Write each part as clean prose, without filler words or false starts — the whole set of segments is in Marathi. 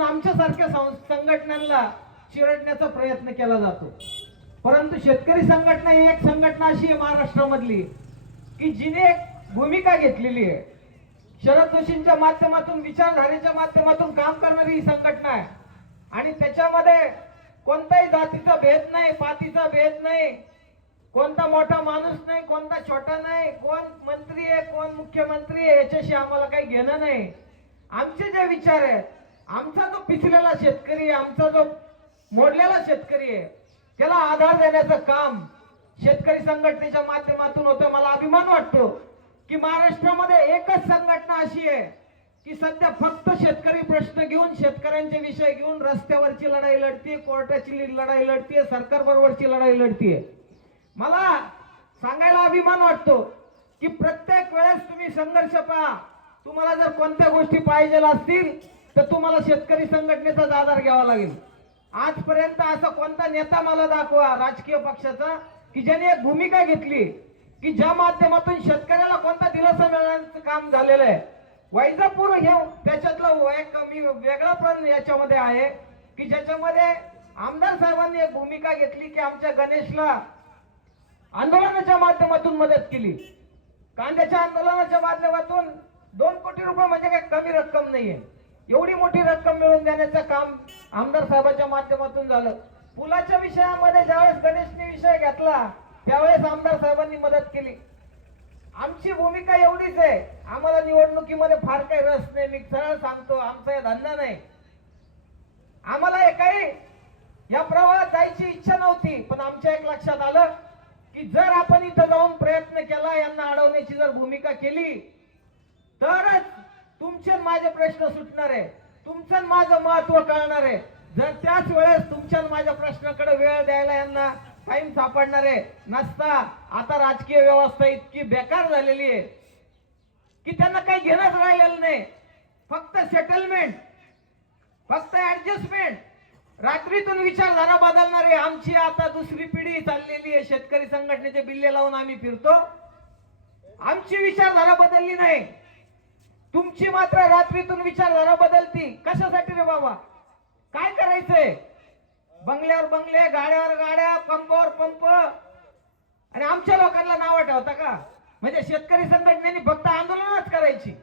माध्यमातून आमच्यासारख्या संघटनांना चिरडण्याचा प्रयत्न केला जातो. परंतु शेतकरी संघटना ही एक संघटना अशी आहे महाराष्ट्रामधली की जिने एक भूमिका घेतलेली आहे. शरद जोशींच्या माध्यमातून, विचारधारेच्या माध्यमातून काम करणारी ही संघटना आहे. आणि त्याच्यामध्ये कोणताही जातीचा भेद नाही, पातीचा भेद नाही, कोणता मोठा माणूस नाही, कोणता छोटा नाही, कोण मंत्री आहे, कोण मुख्यमंत्री आहे, याच्याशी आम्हाला काही घेणं नाही. आमचे जे विचार आहेत, आमचा जो पिचलेला शेतकरी आहे, आमचा जो मोडलेला शेतकरी आहे, त्याला आधार देण्याचं काम शेतकरी संघटनेच्या माध्यमातून होतं. मला अभिमान वाटतो की महाराष्ट्रामध्ये एकच संघटना अशी आहे की सध्या फक्त शेतकरी प्रश्न घेऊन, शेतकऱ्यांचे विषय घेऊन रस्त्यावरची लढाई लढतीये, कोर्टाची लढाई लढतीये, सरकार बरोबरची लढाई लढतीये. मला सांगायला अभिमान वाटतो की प्रत्येक वेळेस तुम्ही संघर्ष पहा. तुम्हाला जर कोणत्या गोष्टी पाहिजे असतील तर तुम्हाला शेतकरी संघटनेचाच आधार घ्यावा लागेल. आजपर्यंत असा कोणता नेता मला दाखवा राजकीय पक्षाचा की ज्याने एक भूमिका घेतली की ज्या माध्यमातून शेतकऱ्याला कोणता दिलासा मिळण्याचं काम झालेलं आहे. वैजापूर हे त्याच्यातलं एक मी वेगळं पण याच्यामध्ये आहे की ज्याच्यामध्ये आमदार साहेबांनी एक भूमिका घेतली की आमच्या गणेशला आंदोलनाच्या माध्यमातून मदत केली. कांद्याच्या आंदोलनाच्या माध्यमातून 2 कोटी रुपये म्हणजे काही कमी रक्कम नाहीये. एवढी मोठी रक्कम मिळवून देण्याचं काम आमदार साहेबांच्या माध्यमातून झालं. पुलाच्या विषयामध्ये ज्यावेळेस गणेशने विषय घेतला त्यावेळेस आमदार साहेबांनी मदत केली. आमची भूमिका एवढीच आहे, आम्हाला निवडणुकीमध्ये फार काही रस नाही. मी सरळ सांगतो, आमचा हे धंदा नाही. आम्हाला हे काही या प्रवाहात जायची इच्छा नव्हती. पण आमच्या एक लक्षात आलं की जर आपण इथं जाऊन प्रयत्न केला, यांना अडवण्याची जर भूमिका केली तरच तुमचे माझे प्रश्न सुटणार आहे, तुमचं माझं महत्व कळणार आहे. जर त्याच वेळेस तुमच्या माझ्या प्रश्नाकडे वेळ द्यायला यांना टाइम सापडणार आहे नसता. आता राजकीय व्यवस्था इतकी बेकार झालेली आहे की त्यांना काही घेणंच राहिलेलं नाही. फक्त सेटलमेंट, फक्त ऍडजस्टमेंट. रात्रीतून विचारधारा बदलणारे आमची आता दुसरी पिढी चाललेली आहे. शेतकरी संघटनेचे बिल्ले लावून आम्ही फिरतो. आमची विचारधारा बदलली नाही, तुमची मात्र रात्रीतून विचारधारा बदलती. कशासाठी रे बाबा? काय करायचंय? बंगल्यावर बंगले, गाड्यावर गाड्या, पंपावर पंप, आणि आमच्या लोकांना नावं ठेवता का? म्हणजे शेतकरी संघटनेने फक्त आंदोलनच करायची,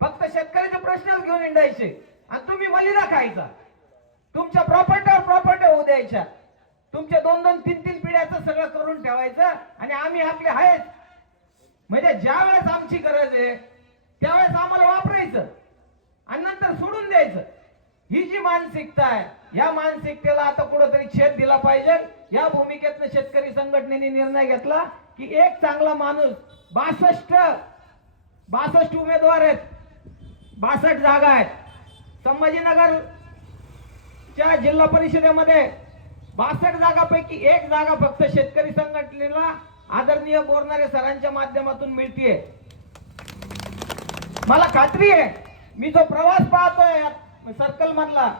फक्त शेतकऱ्याचे प्रश्नच घेऊन हिंडायचे आणि तुम्ही मलिदा खायचा. तुमच्या प्रॉपर्टीवर प्रॉपर्टी होऊ द्यायच्या, तुमच्या 2-2, 3-3 पिढ्याचं सगळं करून ठेवायचं आणि आम्ही आपले आहेच. म्हणजे ज्या वेळेस आमची गरज आहे त्यावेळेस आम्हाला वापरायचं आणि नंतर सोडून द्यायचं. ही जी मानसिकता आहे, या मानसिकतेला आता कुठेतरी छेद दिला पाहिजे. या भूमिकेतनं शेतकरी संघटनेने निर्णय घेतला की एक चांगला माणूस, 62 उमेदवार आहेत, 62 जागा आहेत. संभाजीनगरच्या जिल्हा परिषदेमध्ये 62 जागापैकी 1 जागा फक्त शेतकरी संघटनेला आदरणीय बोरणारे सरांच्या माध्यमातून मिळतीये. मला खात्री आहे, मी जो प्रवास पाहतोय सर्कल मधला,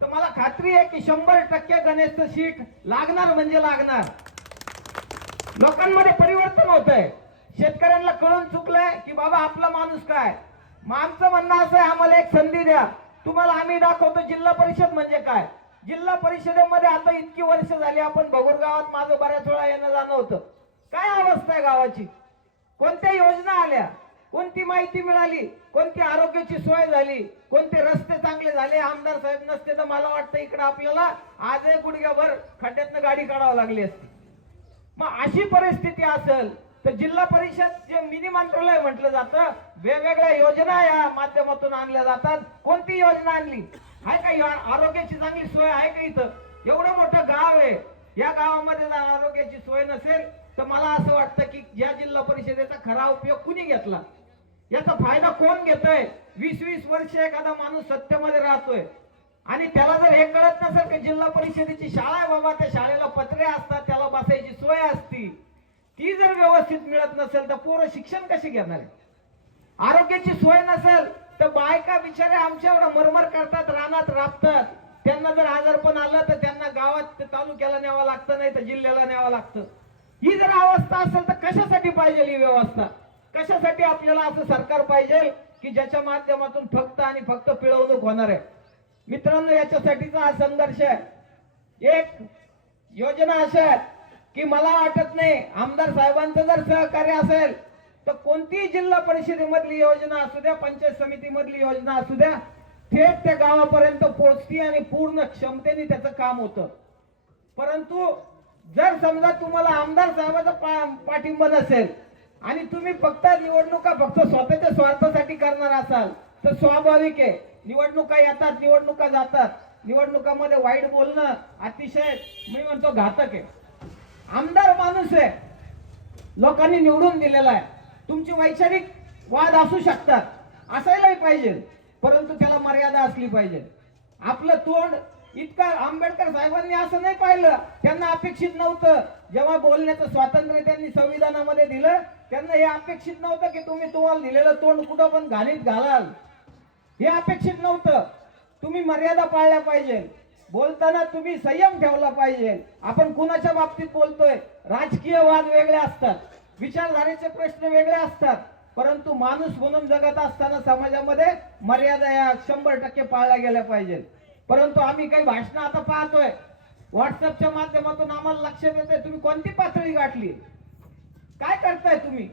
तर मला खात्री आहे की 100% गणेशचं सीट लागणार म्हणजे लागणार. लोकांमध्ये परिवर्तन होत आहे. शेतकऱ्यांना कळून चुकलंय की बाबा आपला माणूस काय. मग आमचं म्हणणं असं आहे, आम्हाला एक संधी द्या, तुम्हाला आम्ही दाखवतो जिल्हा परिषद म्हणजे काय. जिल्हा परिषदेमध्ये आता इतकी वर्ष झाली, आपण भगूर गावात माझं बऱ्याच वेळा येणं जाणं होतं. काय अवस्था आहे गावाची? कोणत्या योजना आल्या, कोणती माहिती मिळाली, कोणती आरोग्याची सोय झाली, कोणते रस्ते चांगले झाले. आमदार साहेब नसते तर मला वाटतं इकडे आपल्याला आजही गुडघ्याभर खड्ड्यातनं गाडी काढावी लागली असती. मग अशी परिस्थिती असेल तर जिल्हा परिषद जे मिनी मंत्रालय म्हटलं जातं, वेगवेगळ्या योजना या माध्यमातून आणल्या जातात. कोणती योजना आणली आहे का? आरोग्याची चांगली सोय आहे का? इथं एवढं मोठं गाव आहे, या गावामध्ये जर आरोग्याची सोय नसेल तर मला असं वाटतं की या जिल्हा परिषदेचा खरा उपयोग कुणी घेतला, याचा फायदा कोण घेतोय? 20-20 वर्ष एखादा माणूस सत्तेमध्ये राहतोय आणि त्याला जर हे कळत नसेल की जिल्हा परिषदेची शाळा आहे बाबा, त्या शाळेला पत्रे असतात, त्याला बसायची सोय असती, ती जर व्यवस्थित मिळत नसेल तर पोरं शिक्षण कसे घेणार आहे? आरोग्याची सोय नसेल तर बायका बिचारे आमच्या एवढा मरमर करतात, रानात राबतात. त्यांना जर आजारपण आलं तर त्यांना गावात तालुक्याला न्यावं लागतं, नाही तर जिल्ह्याला न्यावं लागतं. ही जर अवस्था असेल तर कशासाठी पाहिजे ही व्यवस्था? कशासाठी आपल्याला असं सरकार पाहिजे की ज्याच्या माध्यमातून फक्त आणि फक्त पिळवणूक होणार आहे? मित्रांनो, याच्यासाठीचा हा संघर्ष आहे. एक योजना अशा आहेत की मला वाटत नाही आमदार साहेबांचं जर सहकार्य असेल तर कोणतीही जिल्हा परिषदेमधली योजना असू द्या, पंचायत समितीमधली योजना असू द्या, थेट त्या गावापर्यंत पोहोचती आणि पूर्ण क्षमतेने त्याचं काम होतं. परंतु जर समजा तुम्हाला आमदार साहेबाचा पाठिंबा नसेल आणि तुम्ही फक्त निवडणुका फक्त स्वतःच्या स्वार्थासाठी करणार असाल तर स्वाभाविक आहे, निवडणुका येतात, निवडणुका जातात. निवडणुकामध्ये वाईट बोलणं अतिशय मी म्हणतो घातक आहे. आमदार माणूस आहे, लोकांनी निवडून दिलेला आहे. तुमची वैचारिक वाद असू शकतात, असायलाही पाहिजे, परंतु त्याला मर्यादा असली पाहिजे. आपलं तोंड इतका आंबेडकर साहेबांनी असं नाही पाहिलं, त्यांना अपेक्षित नव्हतं जेव्हा बोलण्याचं स्वातंत्र्य त्यांनी संविधानामध्ये दिलं, त्यांना हे अपेक्षित नव्हतं की तुम्हाला दिलेलं तोंड कुठं पण घाणीत घालाल. हे अपेक्षित नव्हतं. तुम्ही मर्यादा पाळल्या पाहिजे. बोलताना तुम्ही संयम ठेवला पाहिजे. आपण कुणाच्या बाबतीत बोलतोय, राजकीय वाद वेगळे असतात, विचारधारेचे प्रश्न वेगळे असतात, परंतु माणूस म्हणून जगत असताना समाजामध्ये मर्यादा या 100% पाळल्या गेल्या पाहिजे. परंतु आम्ही काही भाषण आता पाहतोय व्हॉट्सअपच्या माध्यमातून, आम्हाला लक्षात येतंय तुम्ही कोणती पातळी गाठली, काय करताय तुम्ही,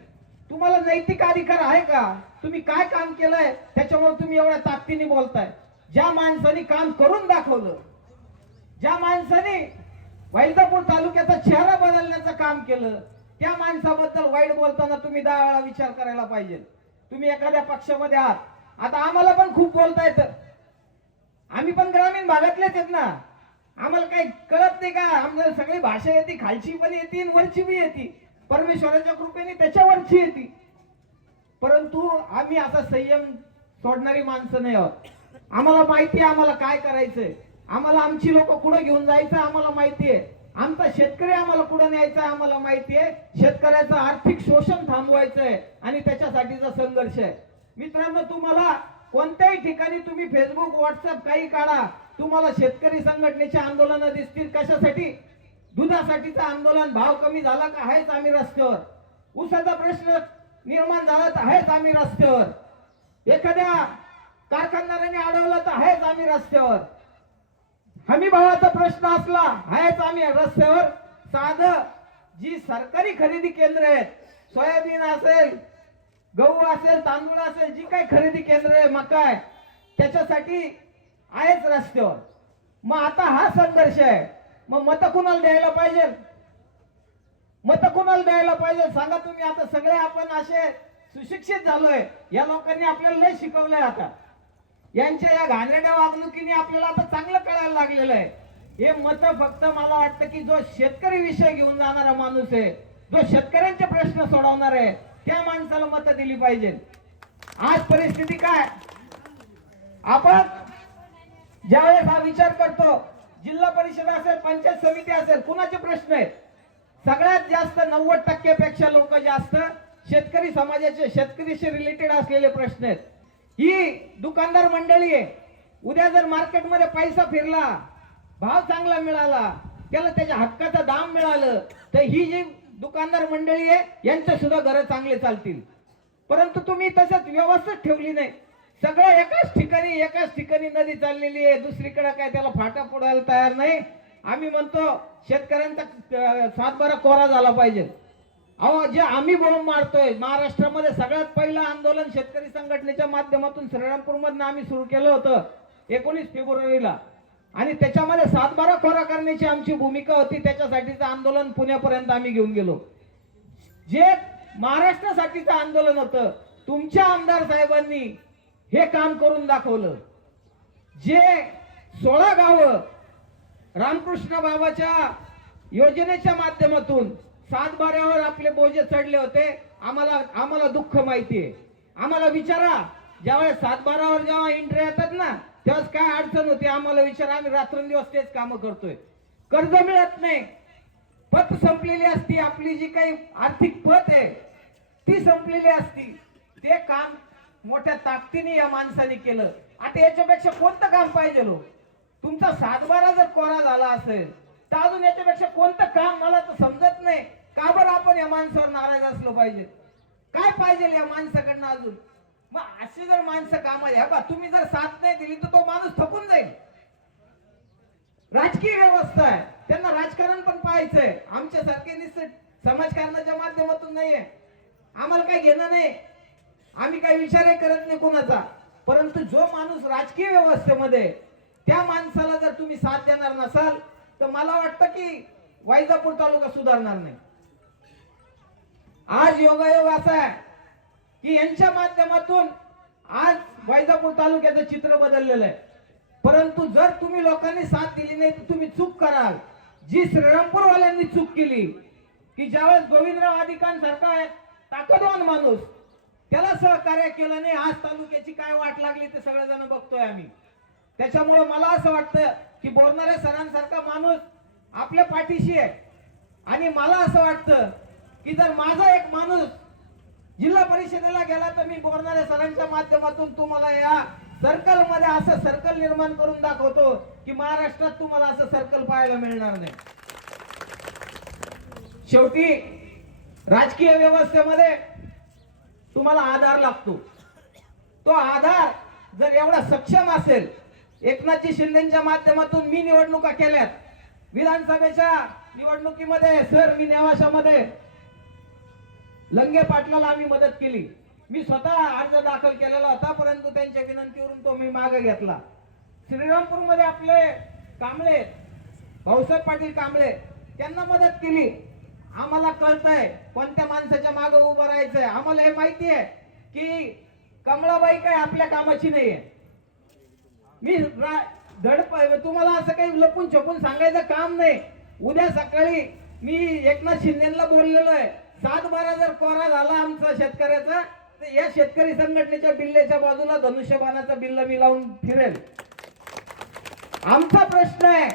तुम्हाला नैतिक अधिकार आहे का, तुम्ही काय काम केलंय त्याच्यामुळे तुम्ही एवढ्या ताकदीने बोलताय. ज्या माणसाने काम करून दाखवलं, ज्या माणसाने वैजापूर तालुक्याचा चेहरा बदलण्याचं काम केलं, त्या माणसाबद्दल वाईट बोलताना तुम्ही 10 वेळा विचार करायला पाहिजे. तुम्ही एखाद्या पक्षामध्ये आहात, आता आम्हाला पण खूप बोलता येतं, आम्ही पण ग्रामीण भागातलेच आहेत ना, आम्हाला काही कळत नाही का, आम्हाला सगळी भाषा येते, खालची पण येते वरची पण येते, परमेश्वराच्या कृपेने त्याच्यावरची येते. परंतु आम्ही असा संयम सोडणारी माणसं नाही आहोत. आम्हाला माहिती आहे आम्हाला काय करायचंय, आम्हाला आमची लोक कुठं घेऊन जायचं आम्हाला माहिती आहे, आमचा शेतकरी आम्हाला कुठं न्यायचा आम्हाला माहिती आहे, शेतकऱ्याचं आर्थिक शोषण थांबवायचंय आणि त्याच्यासाठीचा संघर्ष आहे. मित्रांनो, तुम्हाला कोणत्याही ठिकाणी तुम्ही फेसबुक, व्हॉट्सअप काही काढा, तुम्हाला शेतकरी संघटनेचे आंदोलन दिसतील. कशासाठी? दुधासाठीचं आंदोलन, भाव कमी झाला का आहेच आम्ही रस्त्यावर, ऊसाचा प्रश्न निर्माण झाला तर आहेच आम्ही रस्त्यावर, एखाद्या कारखानदाराने अडवलं तर आहेच आम्ही रस्त्यावर, हमी भावाचा प्रश्न असला आहेच आम्ही रस्त्यावर. साधं जी सरकारी खरेदी केंद्र आहेत, सोयाबीन असेल, गहू असेल, तांदूळ असेल, जी काही खरेदी केंद्र आहे, मका आहे, त्याच्यासाठी आहेच रस्त्यावर. मग आता हा संघर्ष आहे, मग मत कुणाला द्यायला पाहिजे, मत कुणाला द्यायला पाहिजे सांगा तुम्ही. आता सगळे आपण असे सुशिक्षित झालोय, या लोकांनी आपल्याला लय शिकवलंय, आता यांच्या या घाणेरड्या वागणुकीने आपल्याला आता चांगलं कळायला लागलेलं आहे. हे मत फक्त मला वाटतं की जो शेतकरी विषय घेऊन जाणारा माणूस आहे, जो शेतकऱ्यांचे प्रश्न सोडवणार आहे, त्या माणसाला मत दिली पाहिजे. आज परिस्थिती काय, आपण ज्यावेळेस हा विचार करतो, जिल्हा परिषद असेल, पंचायत समिती असेल, कुणाचे प्रश्न आहेत, सगळ्यात जास्त 90% पेक्षा लोक जास्त शेतकरी समाजाचे, शेतकरीशी रिलेटेड असलेले प्रश्न आहेत. ही दुकानदार मंडळी आहे, उद्या जर मार्केटमध्ये पैसा फिरला, भाव चांगला मिळाला, त्याला त्याच्या हक्काचं दाम मिळालं, तर ही जी दुकानदार मंडळी आहे यांचे सुद्धा घर चांगले चालतील. परंतु तुम्ही तसंच व्यवस्थित ठेवली नाही, सगळं एकाच ठिकाणी नदी चाललेली आहे, दुसरीकडे काय त्याला फाटा फोडायला तयार नाही. आम्ही म्हणतो शेतकऱ्यांचा 7/12 कोरा झाला पाहिजे. अहो, जे आम्ही बोलून मारतोय, महाराष्ट्रामध्ये सगळ्यात पहिलं आंदोलन शेतकरी संघटनेच्या माध्यमातून श्रीरामपूर मधून आम्ही सुरू केलं होतं 19 फेब्रुवारीला, आणि त्याच्यामध्ये 7/12 कोरा करण्याची आमची भूमिका होती. त्याच्यासाठीचं आंदोलन पुण्यापर्यंत आम्ही घेऊन गेलो. जे महाराष्ट्रासाठीचं आंदोलन होतं, तुमच्या आमदार साहेबांनी हे काम करून दाखवलं. जे 16 गावं रामकृष्ण बाबाच्या योजनेच्या माध्यमातून 7/12वर आपले बोजे चढले होते, आम्हाला दुःख माहितीये. आम्हाला विचारा, ज्यावेळेस 7/12वर जेव्हा एंट्री येतात ना, तेव्हा काय अडचण होती आम्हाला विचारा. आम्ही रात्रंदिवस तेच काम करतोय. कर्ज मिळत नाही, पत संपलेली असती, आपली जी काही आर्थिक पत आहे ती संपलेली असती. ते काम मोठ्या ताकदीने या माणसाने केलं. आता याच्यापेक्षा कोणतं काम पाहिजे लो? तुमचा 7/12 जर कोरा झाला असेल तर अजून याच्यापेक्षा कोणतं काम मला तर समजत नाही. का बरं आपण या माणसावर नाराज असलो पाहिजे? काय पाहिजे या माणसाकडनं अजून? मग अशी जर माणसं कामाला ह्या बा तुम्ही जर साथ नाही दिली तर तो माणूस थकून जाईल. राजकीय व्यवस्था आहे, त्यांना राजकारण पण पाहायचंय. आमच्यासारखे निश्चित समाजकारणाच्या माध्यमातून नाहीये, आम्हाला काही घेणं नाही, आम्ही काही विचारही करत नाही कोणाचा. परंतु जो माणूस राजकीय व्यवस्थेमध्ये त्या माणसाला जर तुम्ही साथ देणार नसाल तर मला वाटतं की वैजापूर तालुका सुधारणार नाही. आज योगायोग असा आहे की यांच्या माध्यमातून आज वैजापूर तालुक्याचं चित्र बदललेलं आहे. परंतु जर तुम्ही लोकांनी साथ दिली नाही तर तुम्ही चूक कराल. जी श्रीरामपूरवाल्यांनी चूक केली की ज्यावेळेस गोविंदराव अधिकांसारखा ताकदवान माणूस त्याला सहकार्य केलं नाही, आज तालुक्याची काय वाट लागली ते सगळेजण बघतोय आम्ही. त्याच्यामुळे मला असं वाटतं की बोरणारे सरांसारखा माणूस आपल्या पाठीशी आहे. आणि मला असं वाटतं की जर माझा एक माणूस जिल्हा परिषदेला गेला तर मी बोरणारे सरांच्या माध्यमातून तुम्हाला या सर्कल मध्ये असं सर्कल निर्माण करून दाखवतो की महाराष्ट्रात तुम्हाला असं सर्कल पाहायला मिळणार नाही. शेवटी राजकीय व्यवस्थेमध्ये तुम्हाला आधार लागतो. तो आधार जर एवढा सक्षम असेल, एकनाथजी शिंदेच्या माध्यमातून मी निवडणुका केल्यात. विधानसभेच्या निवडणुकीमध्ये सर मी नेवाशामध्ये लंगे पाटलाला आम्ही मदत केली. मी स्वतः अर्ज दाखल केलेला होता, परंतु त्यांच्या विनंतीवरून तो मी मागे घेतला. श्रीरामपूरमध्ये आपले कांबळे भाऊसाहेब पाटील कांबळे त्यांना मदत केली. आम्हाला कळतंय कोणत्या माणसाच्या मागे उभं राहायचंय. आम्हाला हे माहिती आहे की कमळाबाई काय आपल्या कामाची नाहीये. मी तुम्हाला असं काही लपून छपून सांगायचं काम नाही. उद्या सकाळी मी एकनाथ शिंदेला बोललेलो आहे, 7-12 जर कोरा झाला आमचा शेतकऱ्याचा तर या शेतकरी संघटनेच्या बिल्ल्याच्या बाजूला धनुष्यबाणाचा बिल्ला मी लावून फिरेल. आमचा प्रश्न आहे,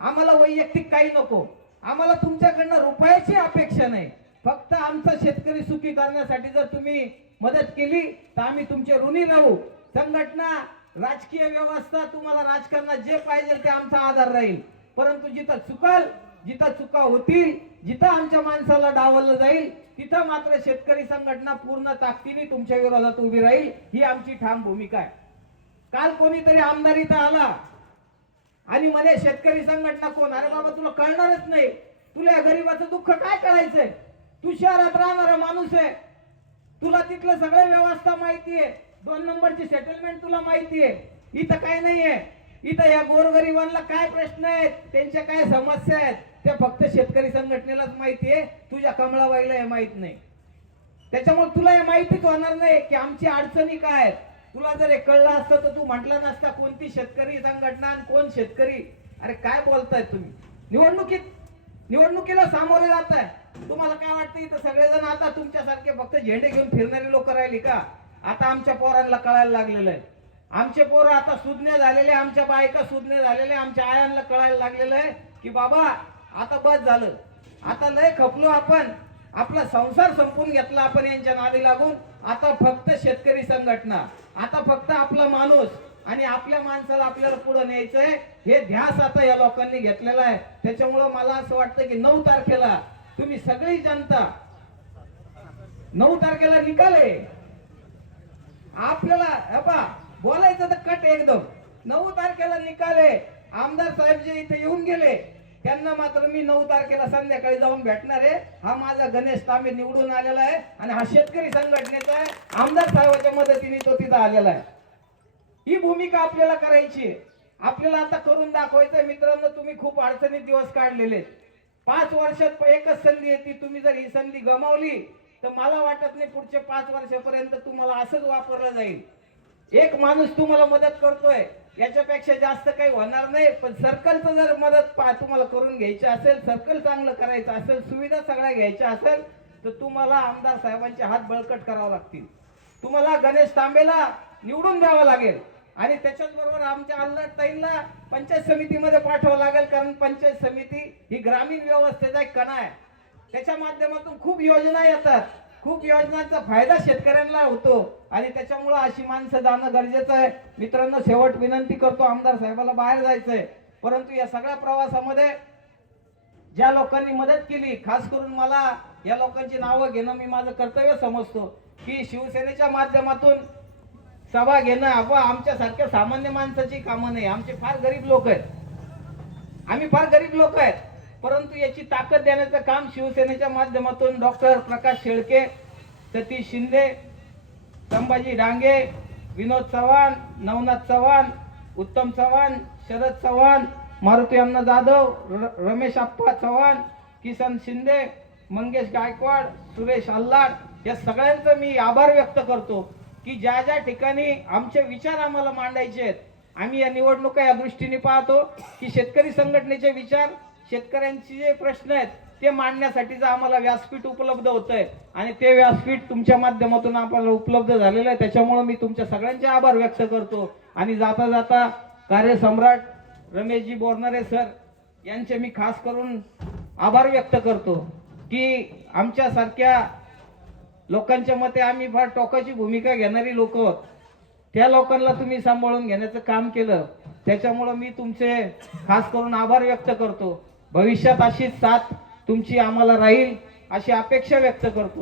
आम्हाला वैयक्तिक काही नको, आम्हाला तुमच्याकडनं रुपयाची अपेक्षा नाही. फक्त आमचा शेतकरी सुखी करण्यासाठी जर तुम्ही मदत केली तर आम्ही तुमचे ऋणी राहू. संघटना राजकीय व्यवस्था तुम्हाला राजकारणात जे पाहिजे ते आमचा आधार राहील. परंतु जिथं चुकाल, जिथं चुका होतील, जिथं आमच्या माणसाला डावललं जाईल तिथं मात्र शेतकरी संघटना पूर्ण ताकदीने तुमच्या विरोधात उभी राहील. ही आमची ठाम भूमिका आहे. काल कोणीतरी आमदार इथं आला आणि म्हणे शेतकरी संघटना कोण? अरे बाबा तुला कळणारच नाही, तुला या गरीबाचं दुःख काय कळायचंय? तू शहरात राहणारा माणूस आहे, तुला तिथलं सगळं व्यवस्था माहिती आहे, 2 नंबरची सेटलमेंट तुला माहिती आहे. इथं काय नाहीये. इथं या गोरगरिबांना काय प्रश्न आहेत, त्यांच्या काय समस्या आहेत ते फक्त शेतकरी संघटनेलाच माहिती आहे. तुझ्या कमळाबाईला हे माहित नाही. त्याच्यामुळे तुला हे माहितीच होणार नाही की आमची अडचणी काय आहेत. तुला जर हे कळलं असतं तर तू म्हटलं नसता कोणती शेतकरी संघटना आणि कोण शेतकरी. अरे काय बोलताय तुम्ही? निवडणुकीला सामोरे जाताय. तुम्हाला काय वाटतं इथं सगळेजण आता तुमच्यासारखे फक्त झेंडे घेऊन फिरणारे लोक राहिली का? आता आमच्या पोरांना कळायला लागलेलं आहे. आमचे पोरं आता सुज्ञ झालेले, आमच्या बायका सुज्ञ झालेले, आमच्या आयांना कळायला लागलेलं आहे की बाबा आता बस झालं, आता लय खपलो आपण, आपला संसार संपून घेतला आपण यांच्या नादी लागून. आता फक्त शेतकरी संघटना, आता फक्त आपला माणूस आणि आपल्या माणसाला आपल्याला पुढे न्यायचंय हे ध्यास आता या लोकांनी घेतलेला आहे. त्याच्यामुळं मला असं वाटतं की 9 तारखेला तुम्ही सगळी जनता, 9 तारखेला निकाल आहे आपल्याला. बोलायचं तर कट एकदम. 9 तारखेला निकाल आहे. आमदार साहेब जे इथे येऊन गेले त्यांना मात्र मी 9 तारखेला संध्याकाळी जाऊन भेटणार आहे. हा माझा गणेश तांबे निवडून आलेला आहे आणि हा शेतकरी संघटनेचा आहे. आमदार साहेबांच्या मदतीने तो तिथं आलेला आहे. ही भूमिका आपल्याला करायची, आपल्याला आता करून दाखवायचंय. मित्रांनो, तुम्ही खूप अडचणीत दिवस काढलेले. 5 वर्षात एकच संधी येते. तुम्ही जर ही संधी गमावली तर मला वाटत नाही पुढचे 5 वर्षापर्यंत तुम्हाला असंच वापरलं जाईल. एक माणूस तुम्हाला मदत करतोय याच्यापेक्षा जास्त काही होणार नाही. पण सर्कलचं जर मदत तुम्हाला करून घ्यायची असेल, सर्कल चांगलं करायचं असेल, सुविधा सगळ्या घ्यायच्या असेल तर तुम्हाला आमदार साहेबांचे हात बळकट करावे लागतील. तुम्हाला गणेश तांबेला निवडून द्यावं लागेल आणि त्याच्याच बरोबर आमच्या अल्लडताईंना पंचायत समितीमध्ये पाठवावं लागेल. कारण पंचायत समिती ही ग्रामीण व्यवस्थेचा एक कणा आहे. त्याच्या माध्यमातून खूप योजना येतात, खूप योजनांचा फायदा शेतकऱ्यांना होतो आणि त्याच्यामुळे अशी माणसं जाणं गरजेचं आहे. मित्रांनो, शेवट विनंती करतो, आमदार साहेबाला बाहेर जायचंय. परंतु या सगळ्या प्रवासामध्ये ज्या लोकांनी मदत केली, खास करून मला या लोकांची नावं घेणं मी माझं कर्तव्य समजतो की शिवसेनेच्या माध्यमातून सभा घेणं आमच्यासारख्या सामान्य माणसाची कामं नाही. आमचे फार गरीब लोक आहेत, आम्ही फार गरीब लोक आहेत. परंतु याची ताकद देण्याचं काम शिवसेनेच्या माध्यमातून डॉक्टर प्रकाश शेळके, सतीश शिंदे, संभाजी डांगे, विनोद चव्हाण, नवनाथ चव्हाण, उत्तम चव्हाण, शरद चव्हाण, मारुती अण्णा जाधव, रमेश आप्पा चव्हाण, किसन शिंदे, मंगेश गायकवाड, सुरेश आल्लाड या सगळ्यांचं मी आभार व्यक्त करतो की ज्या ज्या ठिकाणी आमचे विचार आम्हाला मांडायचे आहेत, आम्ही या निवडणुका या दृष्टीने पाहतो की शेतकरी संघटनेचे विचार, शेतकऱ्यांचे जे प्रश्न आहेत ते मांडण्यासाठीचं आम्हाला व्यासपीठ उपलब्ध होतंय आणि ते व्यासपीठ तुमच्या माध्यमातून आम्हाला उपलब्ध झालेलं आहे. त्याच्यामुळे मी तुमच्या सगळ्यांचे आभार व्यक्त करतो. आणि जाता जाता कार्यसम्राट रमेशजी बोरनारे सर यांचे मी खास करून आभार व्यक्त करतो की आमच्यासारख्या लोकांच्या मते आम्ही फार टोकाची भूमिका घेणारी लोक आहोत, त्या लोकांना तुम्ही सांभाळून घेण्याचं काम केलं, त्याच्यामुळं मी तुमचे खास करून आभार व्यक्त करतो. भविष्यात अशीच साथ तुमची आम्हाला राहील अशी अपेक्षा व्यक्त करतो.